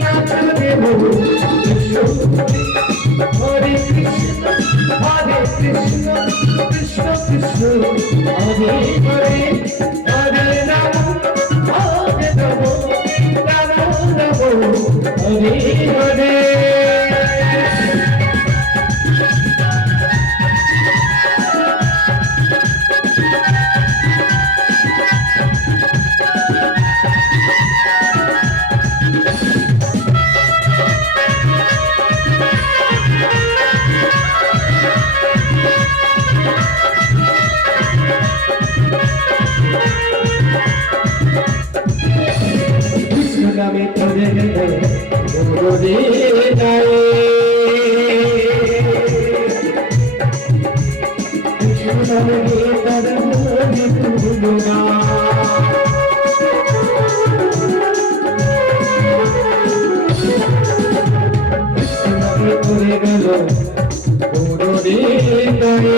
নাচরে মন হরে কৃষ্ণ কৃষ্ণ কৃষ্ণ হরে হরে হরে রাম রাম রাম হরে হরে নামে ধরে রে যায় কৃষ্ণ নামে তার মনে তুলনা কৃষ্ণ নামে ধরে গেল রে যায়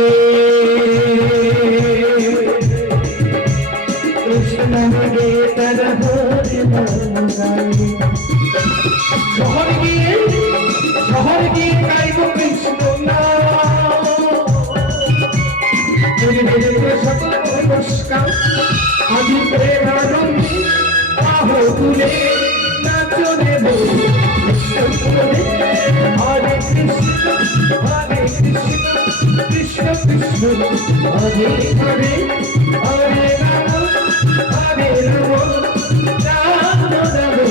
কৃষ্ণ নামে তার শহর গিয়ে গাইব কৃষ্ণ সকল নমস্কার আজি প্রেমানন্দে বাহু তুলে নাচরে হরে কৃষ্ণ কৃষ্ণ কৃষ্ণ হরে হরে হরে রাম হরে রাম রাম রাম